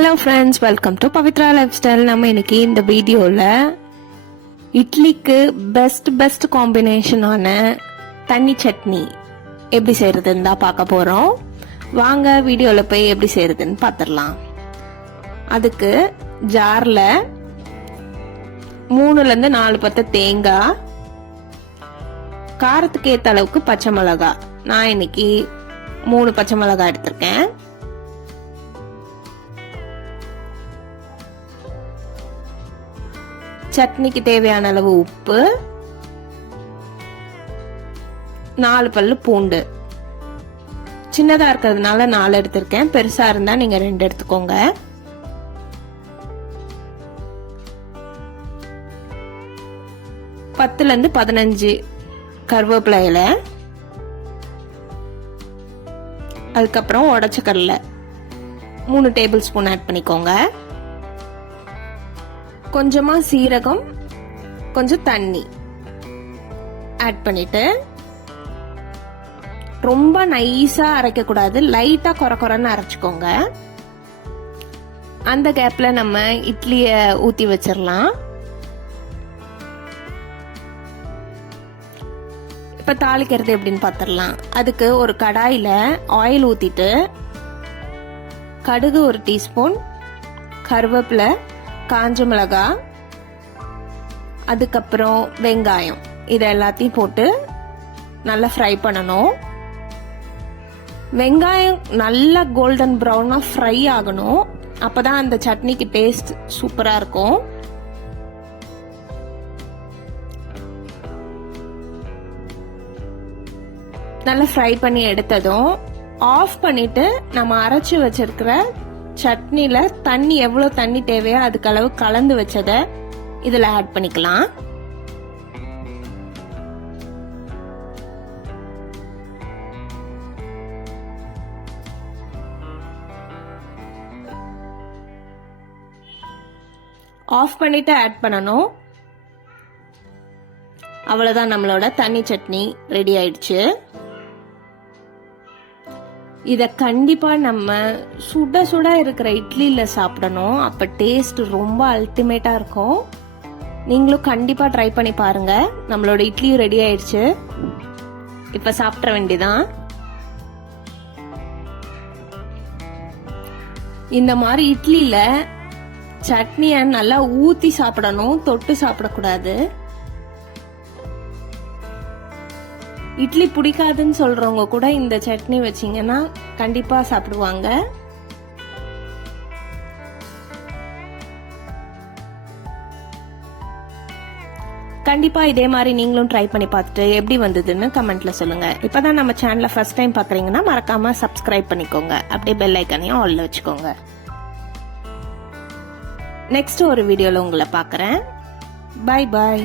Hello friends welcome to Pavithra lifestyle நம்ம இன்னைக்கு இந்த வீடியோவில் இட்லிக்கு பெஸ்ட் பெஸ்ட் காம்பினேஷனான தண்ணி சட்னி எப்படி செய்கிறதுன்னு தான் பார்க்க போகிறோம் வாங்க வீடியோவில் போய் எப்படி செய்கிறதுன்னு பார்த்துடலாம். அதுக்கு ஜாரில் மூணுலேருந்து நாலு பத்து தேங்காய் காரத்துக்கு ஏற்ற அளவுக்கு பச்சை மிளகா நான் இன்னைக்கு மூணு பச்சை மிளகா எடுத்திருக்கேன். சட்னிக்கு தேவையான அளவு உப்பு நாலு பல்லு பூண்டு. சின்னதாக இருக்கிறதுனால நாலு எடுத்திருக்கேன். பெருசாக இருந்தால் நீங்கள் ரெண்டு எடுத்துக்கோங்க. பத்துலேருந்து பதினஞ்சு கருவேப்பிலை இலை. அதுக்கப்புறம் உடச்ச கடலை. மூணு டேபிள் ஸ்பூன் ஆட் பண்ணிக்கோங்க. கொஞ்சமா சீரகம் கொஞ்சம் தண்ணி. ஆட் பண்ணிட்டு ரொம்ப நைஸா அரைக்க கூடாது லைட்டா குறை குறைன்னு அரைச்சிக்கோங்க. அந்த கேப்ல நம்ம இட்லிய ஊத்தி வச்சிடலாம் இப்ப தாளிக்கிறது எப்படின்னு பார்த்துடலாம் அதுக்கு ஒரு கடாயில ஆயில் ஊத்திட்டு கடுகு ஒரு டீஸ்பூன் கருவேப்பிலை காஞ்ச மிளகா அதுக்கப்புறம் வெங்காயம். இது எல்லாத்தையும் போட்டு நல்லா ஃப்ரை பண்ணணும். வெங்காயம் நல்லா கோல்டன் ப்ரௌனாக ஃப்ரை ஆகணும். அப்போ தான் அந்த சட்னிக்கு டேஸ்ட் சூப்பராக இருக்கும். நல்லா ஃப்ரை பண்ணி எடுத்ததும் ஆஃப் பண்ணிட்டு நம்ம அரைச்சி வச்சிருக்கிற சட்னில தண்ணி எவ்வளோ தண்ணி தேவையோ அதுக்கு அளவு கலந்து வச்சதை இதில் ஆட் பண்ணிக்கலாம். ஆஃப் பண்ணிட்டு ஆட் பண்ணணும். அவ்வளோதான் நம்மளோட தண்ணி சட்னி ரெடி ஆயிடுச்சு. இத கண்டிப்பா நம்ம சுட சுட இருக்கிற இட்லியில சாப்பிடணும். அப்ப டேஸ்ட் ரொம்ப அல்டிமேட்டா இருக்கும். நீங்களும் கண்டிப்பா ட்ரை பண்ணி பாருங்க. நம்மளோட இட்லியும் ரெடி ஆயிடுச்சு. இப்ப சாப்பிட வேண்டிதான் இந்த மாதிரி இட்லியில சட்னியை நல்லா ஊத்தி சாப்பிடணும். தொட்டு சாப்பிடக்கூடாது. இட்லி பிடிக்காதுன்னு சொல்றவங்க கூட இந்த சட்னி வச்சிங்கன்னா கண்டிப்பாக சாப்பிடுவாங்க. கண்டிப்பாக இதே மாதிரி நீங்களும் ட்ரை பண்ணி பார்த்துட்டு எப்படி வந்ததுன்னு கமெண்ட்ல சொல்லுங்க. இப்பதான் நம்ம சேனலை ஃபர்ஸ்ட் டைம் பார்க்குறீங்கன்னா மறக்காம சப்ஸ்கிரைப் பண்ணிக்கோங்க. அப்படியே பெல் ஐக்கனையும் ஆல்ல வச்சுக்கோங்க. நெக்ஸ்ட் ஒரு வீடியோவில் உங்களை பார்க்குறேன். Bye bye